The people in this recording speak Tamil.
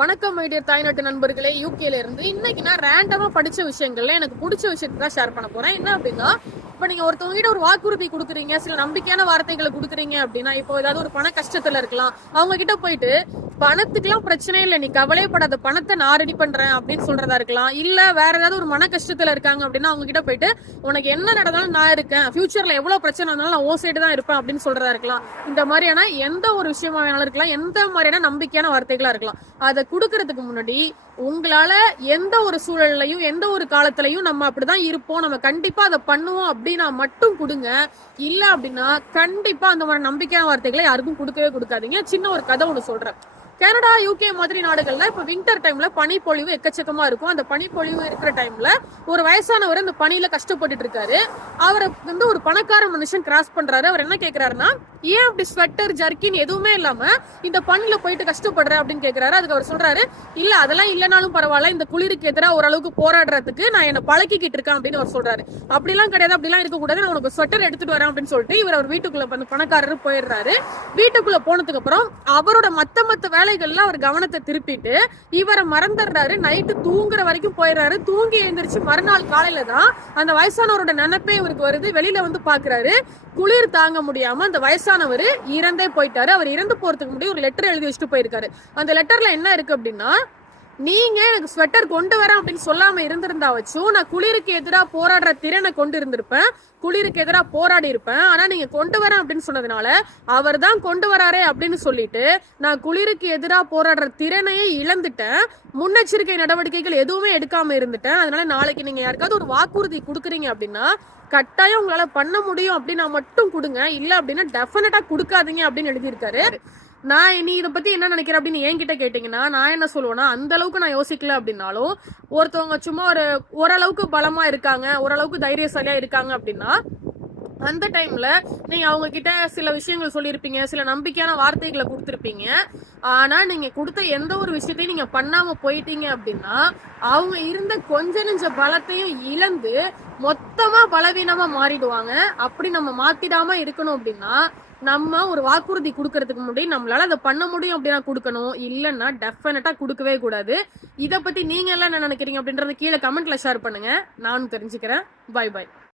வணக்கம் மைடியர் தாய்நாட்டு நண்பர்களே, யூகேல இருந்து இன்னைக்கு நான் ரேண்டமா படிச்ச விஷயங்கள்ல எனக்கு பிடிச்ச விஷயத்தை தான் ஷேர் பண்ண போறேன். என்ன அப்படின்னா, இப்ப நீங்க ஒருத்தவங்க கிட்ட ஒரு வாக்குறுதி கொடுக்குறீங்க, சில நம்பிக்கையான வார்த்தைகளை கொடுக்குறீங்க அப்படின்னா, இப்போ ஏதாவது ஒரு பண கஷ்டத்துல இருக்கலாம், அவங்க கிட்ட போயிட்டு பணத்துக்குலாம் பிரச்சனை இல்லை, நீ கவலைப்படாத, பணத்தை நான் ரெடி பண்றேன் அப்படின்னு சொல்றதா இருக்கலாம். இல்ல வேற ஏதாவது ஒரு மன கஷ்டத்துல இருக்காங்க அப்படின்னா அவங்க கிட்ட போயிட்டு உனக்கு என்ன நடந்தாலும் நான் இருக்கேன், ஃபியூச்சர்ல எவ்வளவு பிரச்சனை இருந்தாலும் நான் ஓ சைடு தான் இருப்பேன் அப்படின்னு சொல்றதா இருக்கலாம். இந்த மாதிரியான எந்த ஒரு விஷயமா வேணாலும் இருக்கலாம், எந்த மாதிரியான நம்பிக்கையான வார்த்தைகளா இருக்கலாம். அதை கொடுக்கறதுக்கு முன்னாடி உங்களால எந்த ஒரு சூழல்லையும் எந்த ஒரு காலத்திலையும் நம்ம அப்படிதான் இருப்போம், நம்ம கண்டிப்பா அதை பண்ணுவோம் அப்படின்னா மட்டும் கொடுங்க. இல்ல அப்படின்னா கண்டிப்பா அந்த மாதிரி நம்பிக்கையான வார்த்தைகளை யாருக்கும் கொடுக்கவே கொடுக்காதீங்க. சின்ன ஒரு கதை ஒண்ணு சொல்றேன். கனடா, யூகே மாதிரி நாடுகள்ல இப்ப வின்டர் டைம்ல பனிப்பொழிவு எக்கச்சக்கமா இருக்கும். அந்த பனிப்பொழிவு இருக்கிற டைம்ல ஒரு வயசானவர் அந்த பனியில கஷ்டப்பட்டுட்டு இருக்காரு. அவரை ஒரு பணக்கார மனுஷன் கிராஸ் பண்றாரு. அவர் என்ன கேக்குறாருன்னா, ஏன் அப்படி ஸ்வெட்டர் ஜர்க்கின் எதுவுமே இல்லாம இந்த பனில போயிட்டு கஷ்டப்படுற அப்படின்னு கேக்குறாரு. அதுக்கு அவர் சொல்றாரு, இல்ல அதெல்லாம் இல்லைனாலும் பரவாயில்ல, இந்த குளிருக்கு எதிராக ஓரளவுக்கு போராடுறதுக்கு நான் என்ன பழக்கிக்கிட்டு இருக்கேன் அப்படின்னு அவர் சொல்றாரு. அப்படிலாம் கிடையாது, அப்படிலாம் இருக்கக்கூடாது, நான் உனக்கு ஸ்வெட்டர் எடுத்துட்டு வரேன் அப்படின்னு சொல்லிட்டு இவர் அவர் வீட்டுக்குள்ள பணக்காரரு போயிடுறாரு. வீட்டுக்குள்ள போனதுக்கு அப்புறம் அவரோட மத்த வேலைகள்ல அவர் கவனத்தை திருப்பிட்டு இவரை மறந்துடுறாரு. நைட்டு தூங்குற வரைக்கும் போயிடுறாரு. தூங்கி எழுந்திரிச்சு மறுநாள் காலையில தான் அந்த வயசானவரோட நினைப்பே இவருக்கு வருது. வெளியில வந்து பாக்குறாரு, குளிர் தாங்க முடியாம அந்த வயசானவர் இறந்தே போயிட்டாரு. அவர் இறந்து போறதுக்கு முன்னாடி ஒரு லெட்டர் எழுதி வச்சுட்டு போயிருக்காரு. அந்த லெட்டர்ல என்ன இருக்கு அப்படின்னா, நீங்க எனக்கு ஸ்வெட்டர் கொண்டு வரேன் அப்படின்னு சொல்லாம இருந்திருந்தா வச்சும் நான் குளிருக்கு எதிராக போராடுற திறனை கொண்டு இருந்திருப்பேன், குளிருக்கு எதிராக போராடி இருப்பேன். ஆனா நீங்க கொண்டு வரேன் அப்படின்னு சொன்னதுனால அவர் தான் கொண்டு வராரே அப்படின்னு சொல்லிட்டு நான் குளிருக்கு எதிராக போராடுற திறனையே இழந்துட்டேன், முன்னெச்சரிக்கை நடவடிக்கைகள் எதுவுமே எடுக்காம இருந்துட்டேன். அதனால நாளைக்கு நீங்க யாருக்காவது ஒரு வாக்குறுதி கொடுக்குறீங்க அப்படின்னா கட்டாயம் உங்களால பண்ண முடியும் அப்படின்னா மட்டும் கொடுங்க, இல்ல அப்படின்னா டெஃபினட்டா கொடுக்காதீங்க அப்படின்னு எழுதியிருக்காரு. நான் நீ இதை பத்தி என்ன நினைக்கிறேன் அப்படின்னு என்கிட்ட கேட்டீங்கன்னா நான் என்ன சொல்லுவேன்னா, அந்த அளவுக்கு நான் யோசிக்கல அப்படின்னாலும் ஒருத்தவங்க சும்மா ஓரளவுக்கு பலமா இருக்காங்க, ஓரளவுக்கு தைரியசாலியா இருக்காங்க அப்படின்னா அந்த டைம்ல நீங்க அவங்க கிட்ட சில விஷயங்கள் சொல்லியிருப்பீங்க, சில நம்பிக்கையான வார்த்தைகளை கொடுத்துருப்பீங்க. ஆனா நீங்க கொடுத்த எந்த ஒரு விஷயத்தையும் நீங்க பண்ணாம போயிட்டீங்க அப்படின்னா அவங்க இருந்த கொஞ்ச நெஞ்ச பலத்தையும் இழந்து மொத்தமா பலவீனமா மாறிடுவாங்க. அப்படி நம்ம மாத்திடாம இருக்கணும் அப்படின்னா நம்ம ஒரு வாக்குறுதி கொடுக்கறதுக்கு முன்னாடி நம்மளால அதை பண்ண முடியும் அப்படின்னா கொடுக்கணும், இல்லைன்னா டெஃபினட்டா கொடுக்கவே கூடாது. இதை பத்தி நீங்க எல்லாம் என்ன நினைக்கிறீங்க அப்படின்றத கீழே கமெண்ட்ல ஷேர் பண்ணுங்க, நானும் தெரிஞ்சுக்கிறேன். Bye by.